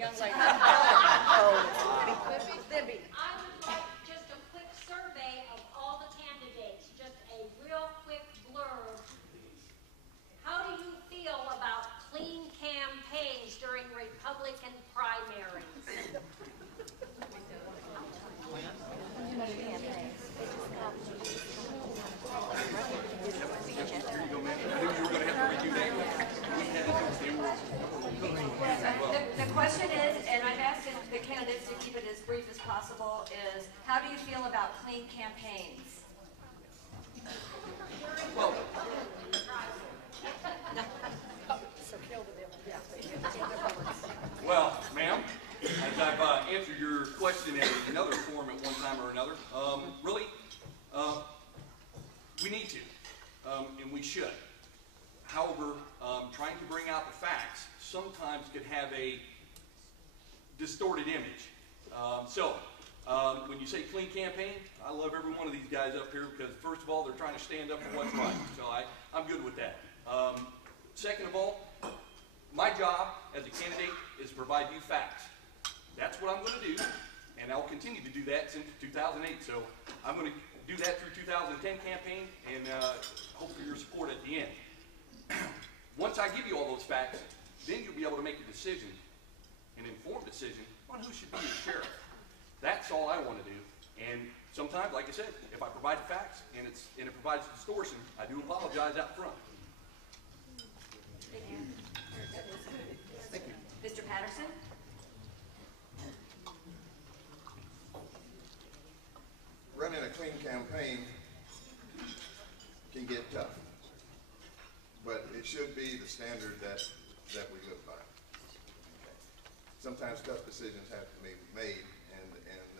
young lady. Oh, Libby. I would like just a quick survey of all the candidates, just a real quick blurb. How do you feel about clean campaigns during Republican primaries? The question is, and I've asked the candidates to keep it as brief as possible, is how do you feel about clean campaigns? Well, well, ma'am, as I've answered your question in another form at one time or another, really, we need to, and we should. However, trying to bring out the facts sometimes could have a distorted image. When you say clean campaign, I love every one of these guys up here because, first of all, they're trying to stand up for what's right. So I'm good with that. Second of all, my job as a candidate is to provide you facts. That's what I'm going to do, and I'll continue to do that since 2008. So I'm going to do that through 2010 campaign, and hope for your support at the end. Once I give you all those facts, then you'll be able to make a decision, an informed decision, on who should be your sheriff. That's all I want to do. And sometimes, like I said, if I provide the facts and it provides distortion, I do apologize out front. Thank you. Thank you. Mr. Patterson? Running a clean campaign can get tough, but it should be the standard that we live by. Okay. Sometimes tough decisions have to be made, and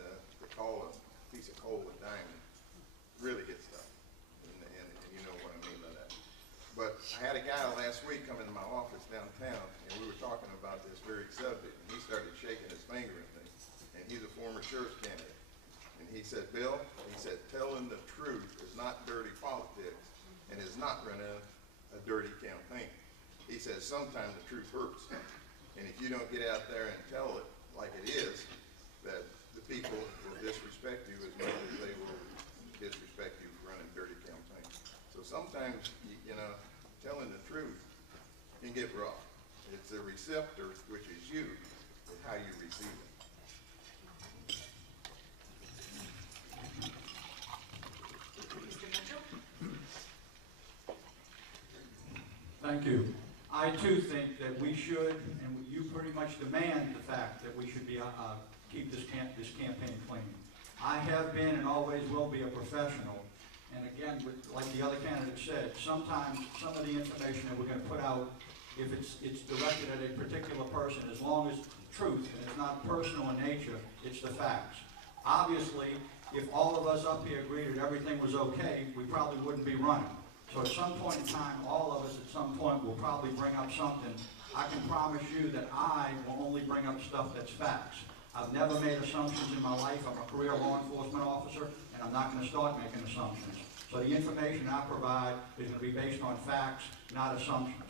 to call a piece of coal a diamond really gets tough, and you know what I mean by that. But I had a guy last week come into my office downtown, and we were talking about this very subject, and he started shaking his finger at me, and he's a former sheriff's candidate. And he said, Bill, he said, telling the truth is not dirty politics and is not running a dirty campaign. He says, sometimes the truth hurts. And if you don't get out there and tell it like it is, that the people will disrespect you as much as they will disrespect you for running dirty campaigns. So sometimes, you know, telling the truth can get rough. It's the receptor, which is you, is how you receive it. Thank you. I too think that we should, and you pretty much demand the fact that we should be keep this campaign clean. I have been and always will be a professional, and again, like the other candidate said, sometimes some of the information that we're going to put out, if it's directed at a particular person, as long as truth and it's not personal in nature, it's the facts. Obviously, if all of us up here agreed that everything was okay, we probably wouldn't be running. So at some point in time, all of us at some point will probably bring up something. I can promise you that I will only bring up stuff that's facts. I've never made assumptions in my life. I'm a career law enforcement officer, and I'm not going to start making assumptions. So the information I provide is going to be based on facts, not assumptions.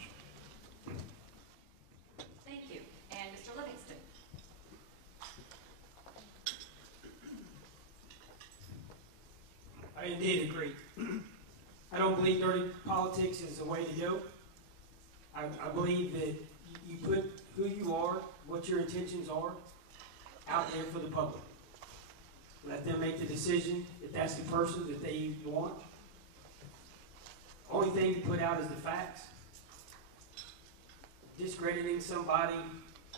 Thank you. And Mr. Livingston? I indeed agree. I don't believe dirty politics is the way to go. I believe that you put who you are, what your intentions are, out there for the public. Let them make the decision if that's the person that they want. Only thing to put out is the facts. Discrediting somebody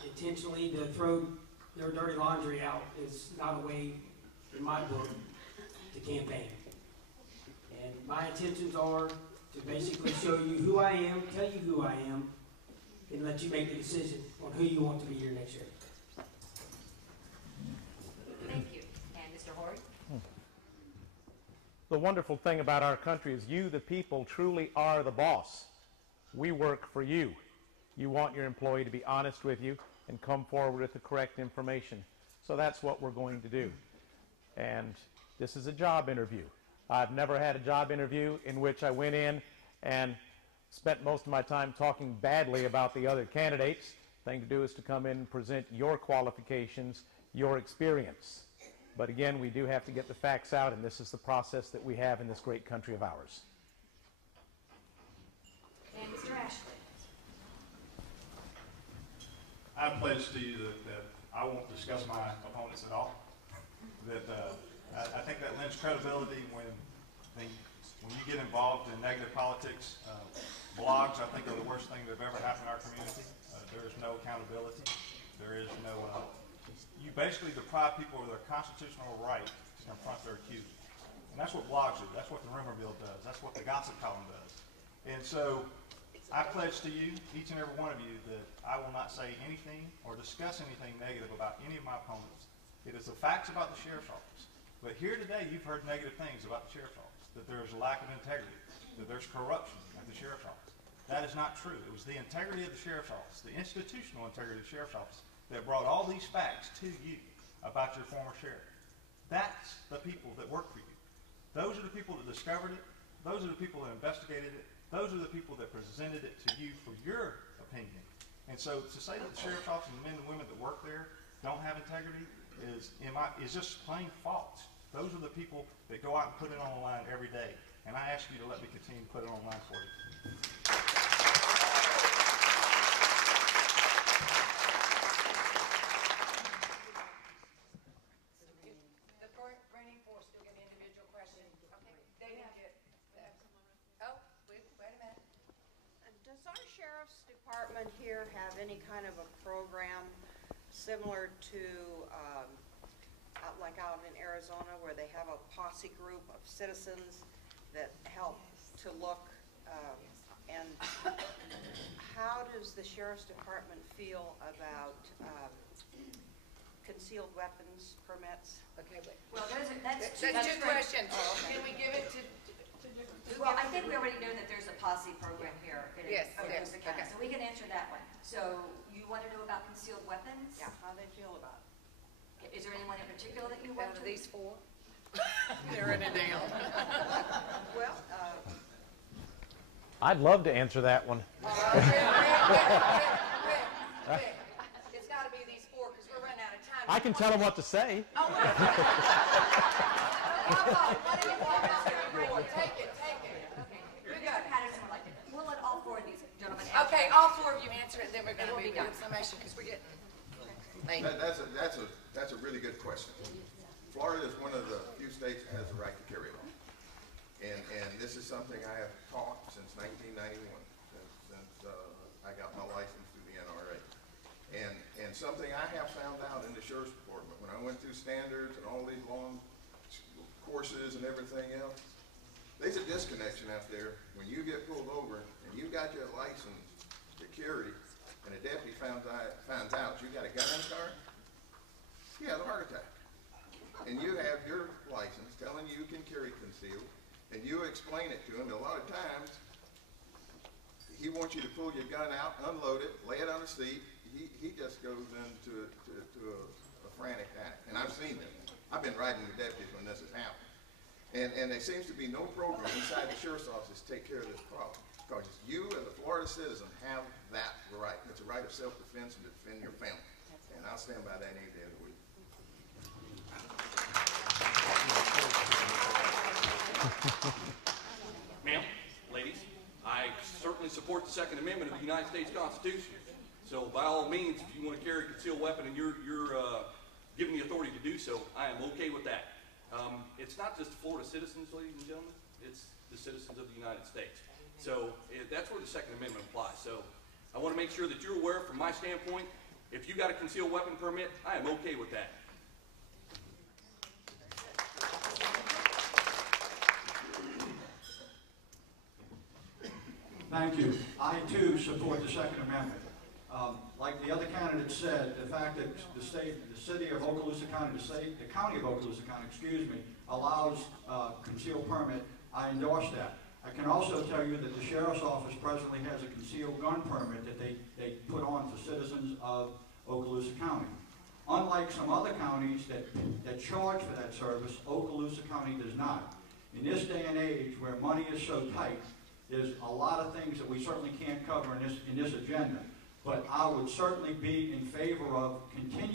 intentionally to throw their dirty laundry out is not a way, in my book, to campaign. And my intentions are to basically show you who I am, tell you who I am, and let you make the decision on who you want to be here next year. Thank you. And Mr. Horry? The wonderful thing about our country is you, the people, truly are the boss. We work for you. You want your employee to be honest with you and come forward with the correct information. So that's what we're going to do. And this is a job interview. I've never had a job interview in which I went in and spent most of my time talking badly about the other candidates thing to do is to come in and present your qualifications, your experience. But again, we do have to get the facts out, and this is the process that we have in this great country of ours. And Mr. Ashley. I pledge to you that I won't discuss my opponents at all. That I think that lends credibility when you get involved in negative politics. Blogs, I think, are the worst thing that have ever happened in our community. There is no accountability. There is no. You basically deprive people of their constitutional right to confront their accusers, and that's what blogs do. That's what the rumor mill does. That's what the gossip column does. And so, I pledge to you, each and every one of you, that I will not say anything or discuss anything negative about any of my opponents. It is the facts about the sheriff's office. But here today, you've heard negative things about the sheriff's office, that there's a lack of integrity, that there's corruption at the sheriff's office. That is not true. It was the integrity of the sheriff's office, the institutional integrity of the sheriff's office, that brought all these facts to you about your former sheriff. That's the people that work for you. Those are the people that discovered it. Those are the people that investigated it. Those are the people that presented it to you for your opinion. And so to say that the sheriff's office and the men and women that work there don't have integrity is just plain false. Those are the people that go out and put it on the line every day. And I ask you to let me continue to put it on the line for you. The reigning force still get an individual question. Okay, David, oh, wait a minute. Does our sheriff's department here have any kind of a program similar to, like out in Arizona, where they have a posse group of citizens that help to look, and how does the sheriff's department feel about concealed weapons permits? Okay, wait. Well, that's That's two questions. Oh, okay. Can we give it to? Well, I think we already know that there's a posse program here in Yes, Okaloosa yes, County, okay. so we can answer that one. So you want to know about concealed weapons? Yeah, how they feel about it? Is there anyone in particular that you Out want of to? these four? Narrowing it down. Well, I'd love to answer that one. Rick, it's gotta be these four, because we're running out of time. I can tell them what to say. Oh, wait. What do you want us to report? Take it. We got Mr. it. Patterson would like to, we'll let all four of these gentlemen answer. Okay, all four of you answer it, and then we're gonna We'll move be to done. summation, because we're getting. Thank you. That's a really good question. Florida is one of the few states that has the right to carry law. And this is something I have taught since 1991, since I got my license through the NRA. And something I have found out in the sheriff's department, when I went through standards and all these long courses and everything else, there's a disconnection out there when you get pulled over and you got your license to carry, and a deputy finds out you got a gun in the car, you have a heart attack. And you have your license telling you can carry concealed, and you explain it to him. And a lot of times, he wants you to pull your gun out, unload it, lay it on the seat. He just goes into a frantic act. And I've seen it. I've been riding with deputies when this has happened. And there seems to be no program inside the sheriff's office to take care of this problem. Because you, as a Florida citizen, have that right. It's a right of self-defense and to defend your family. And I'll stand by that any day of the week. Ma'am, ladies, I certainly support the Second Amendment of the United States Constitution. So by all means, if you want to carry a concealed weapon and you're given the authority to do so, I am okay with that. It's not just Florida citizens, ladies and gentlemen. It's the citizens of the United States. So that's where the Second Amendment applies. So I want to make sure that you're aware from my standpoint, if you got a concealed weapon permit, I am okay with that. Thank you. I too support the Second Amendment. Like the other candidate said, the fact that the city of Okaloosa County, the county of Okaloosa County, allows concealed permit, I endorse that. I can also tell you that the sheriff's office presently has a concealed gun permit that they put on for citizens of Okaloosa County. Unlike some other counties that charge for that service, Okaloosa County does not. In this day and age where money is so tight, there's a lot of things that we certainly can't cover in this agenda. But I would certainly be in favor of continuing